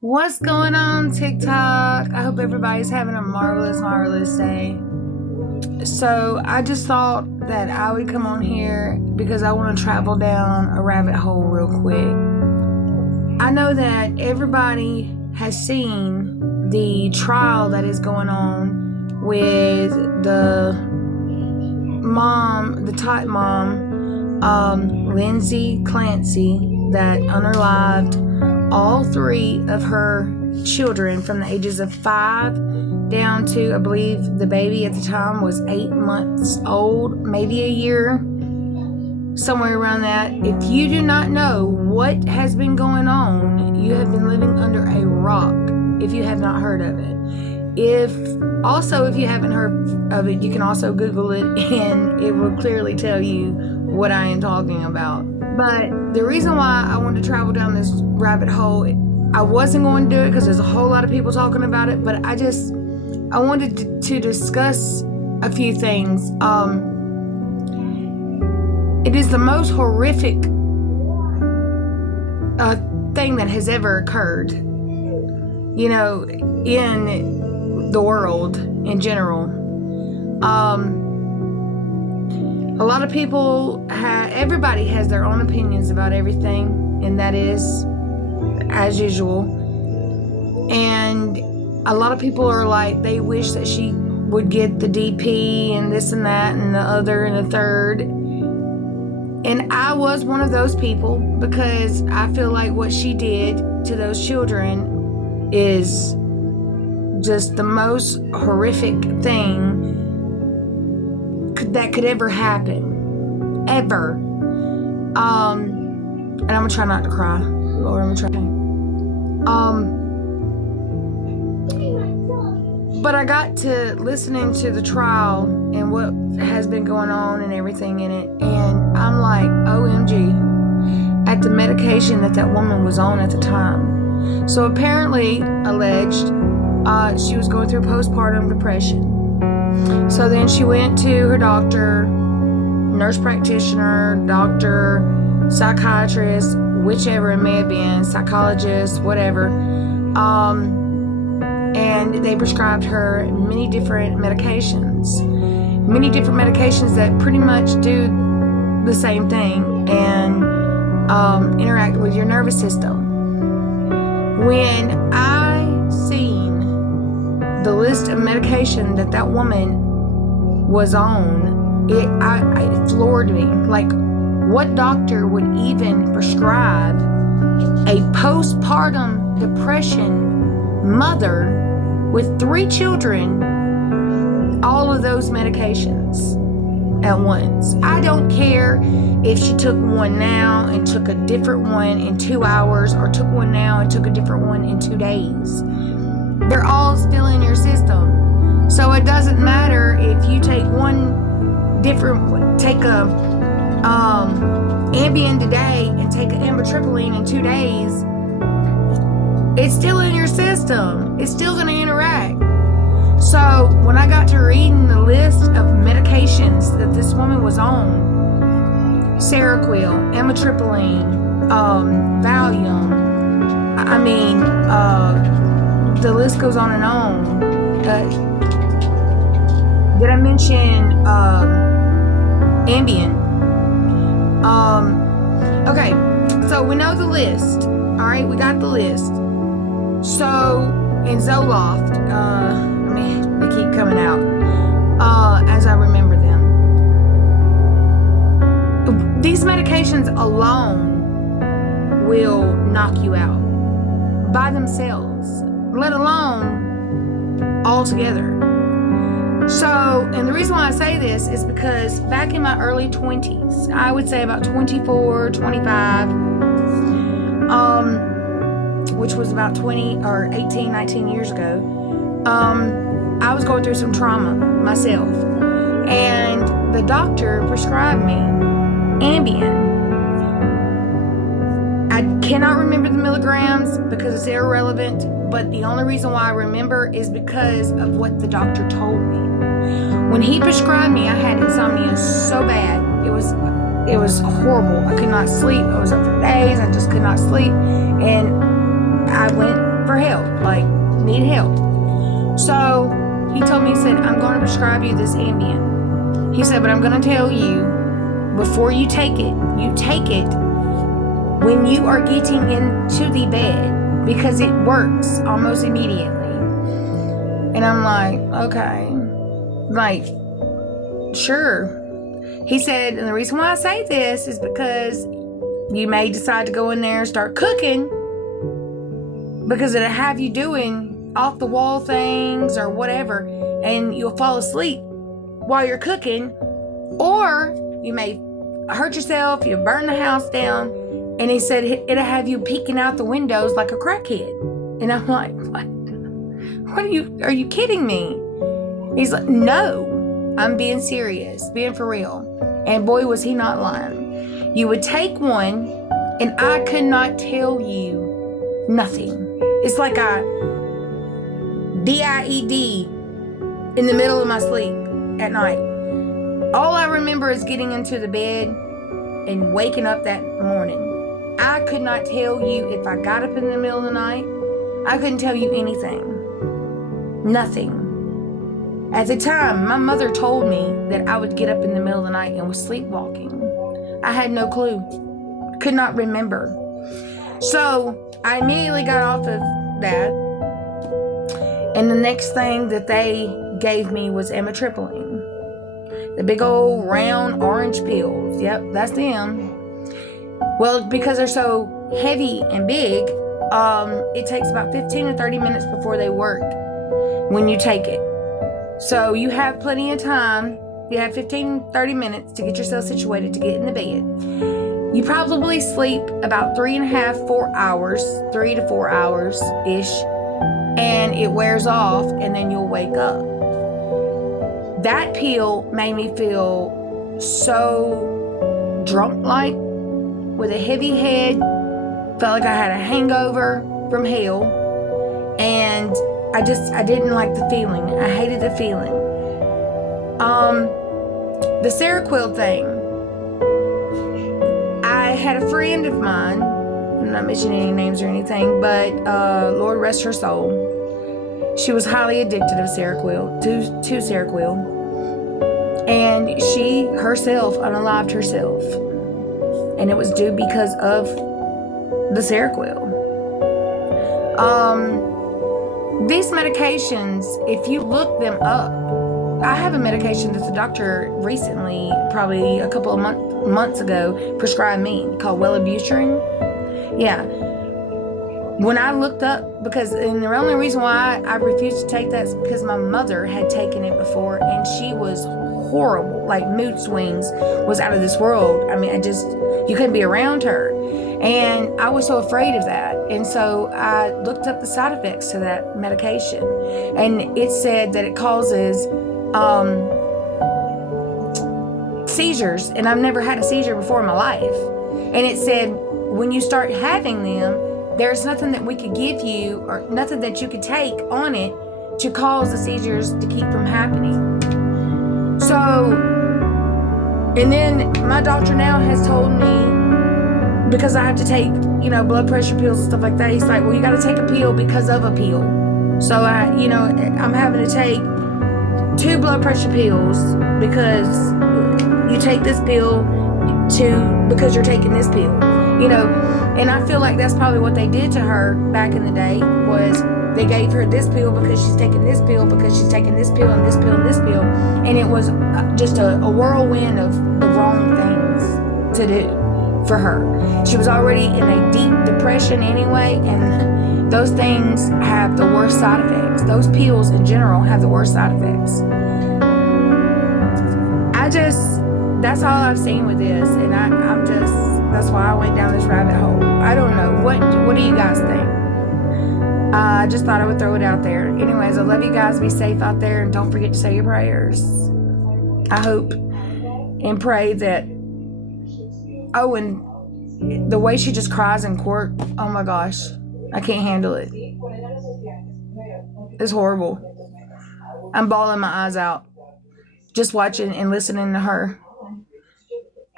What's going on, TikTok? I hope everybody's having a marvelous day. So I just thought that I would come on here because I want to travel down a rabbit hole real quick. I know that everybody has seen the trial that is going on with the mom, the type mom, Lindsay Clancy, that unalived all three of her children from the ages of 5 down to, I believe the baby at the time was 8 months old, maybe a year, somewhere around that. If you do not know what has been going on, you have been living under a rock if you have not heard of it. If you haven't heard of it, you can also Google it and it will clearly tell you what I am talking about. But the reason why I wanted to travel down this rabbit hole, I wasn't going to do it because there's a whole lot of people talking about it, but I wanted to discuss a few things. It is the most horrific thing that has ever occurred, in the world in general. A lot of people everybody has their own opinions about everything, and that is as usual. And a lot of people are like, they wish that she would get the DP and this and that and the other and the third. And I was one of those people because I feel like what she did to those children is just the most horrific thing that could ever happen, ever. And I'm gonna try not to cry, Lord. I'm gonna try. But I got to listening to the trial and what has been going on and everything in it, and I'm like, OMG, at the medication that woman was on at the time. So apparently, alleged, she was going through postpartum depression. So then she went to her doctor, nurse practitioner, doctor, psychiatrist, whichever it may have been, psychologist, whatever. And they prescribed her many different medications that pretty much do the same thing and interact with your nervous system. When I seen the list of medication that woman was on, it floored me. Like, what doctor would even prescribe a postpartum depression mother with 3 children all of those medications at once? I don't care if she took one now and took a different one in 2 hours, or took one now and took a different one in 2 days. They're all still in your system. So it doesn't matter if you take take a Ambien today and take an amitriptyline in 2 days. It's still in your system. It's still going to interact. So when I got to reading the list of medications that this woman was on, Seroquel, amitriptyline, Valium, the list goes on and on. Did I mention Ambien? Okay, so we know the list. All right, we got the list. So, in Zoloft, they keep coming out as I remember them. These medications alone will knock you out by themselves, let alone all together. So, and the reason why I say this is because back in my early 20s, I would say about 24, 25, which was about 20 or 18, 19 years ago, I was going through some trauma myself. And the doctor prescribed me Ambien. I cannot remember the milligrams because it's irrelevant, but the only reason why I remember is because of what the doctor told me. When he prescribed me, I had insomnia so bad. It was horrible. I could not sleep. I was up for days. I just could not sleep. And I went for help, like need help. So he told me, he said, I'm going to prescribe you this Ambien. He said, but I'm going to tell you, before you take it when you are getting into the bed, because it works almost immediately. And I'm like, okay, like, sure. He said, and the reason why I say this is because you may decide to go in there and start cooking, because it'll have you doing off the wall things or whatever, and you'll fall asleep while you're cooking, or you may hurt yourself, you burn the house down. And he said it'll have you peeking out the windows like a crackhead. And I'm like, what are you kidding me? He's like, no, I'm being serious, being for real. And boy, was he not lying. You would take one, and I could not tell you nothing. It's like a DIED in the middle of my sleep at night. All I remember is getting into the bed and waking up that morning. I could not tell you if I got up in the middle of the night. I couldn't tell you anything. Nothing. At the time, my mother told me that I would get up in the middle of the night and was sleepwalking. I had no clue. Could not remember. So I immediately got off of that. And the next thing that they gave me was amitriptyline. The big old round orange pills. Yep, that's them. Well, because they're so heavy and big, it takes about 15 to 30 minutes before they work when you take it. So you have plenty of time. You have 15, 30 minutes to get yourself situated to get in the bed. You probably sleep about 3 to 4 hours-ish, and it wears off, and then you'll wake up. That pill made me feel so drunk-like, with a heavy head, felt like I had a hangover from hell, and I didn't like the feeling. I hated the feeling. The Seroquel thing, I had a friend of mine, I'm not mentioning any names or anything, but Lord rest her soul, she was highly addicted to Seroquel, to Seroquel, and she herself unalived herself. And it was due because of the Seroquel. These medications, if you look them up, I have a medication that the doctor recently, probably a couple of months ago, prescribed me called Wellbutrin. Yeah. When I looked up, and the only reason why I refused to take that is because my mother had taken it before, and she was horrible, like mood swings, was out of this world. I mean, you couldn't be around her. And I was so afraid of that. And so I looked up the side effects to that medication. And it said that it causes seizures. And I've never had a seizure before in my life. And it said, when you start having them, there's nothing that we could give you or nothing that you could take on it to cause the seizures to keep from happening. So, and then my doctor now has told me, because I have to take, blood pressure pills and stuff like that, he's like, well, you got to take a pill because of a pill. So I'm having to take 2 blood pressure pills because you take this pill because you're taking this pill, and I feel like that's probably what they did to her back in the day, was they gave her this pill because she's taking this pill because she's taking this pill and this pill and this pill, and it was just a whirlwind of the wrong things to do for her. She was already in a deep depression anyway, and those things have the worst side effects. Those pills in general have the worst side effects. That's all I've seen with this, and that's why I went down this rabbit hole. I don't know. What do you guys think? I just thought I would throw it out there. Anyways, I love you guys. Be safe out there, and don't forget to say your prayers. I hope and pray that. Oh, and the way she just cries in court, oh my gosh, I can't handle it. It's horrible. I'm bawling my eyes out just watching and listening to her.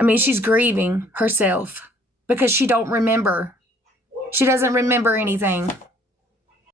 I mean, she's grieving herself because she don't remember. She doesn't remember anything.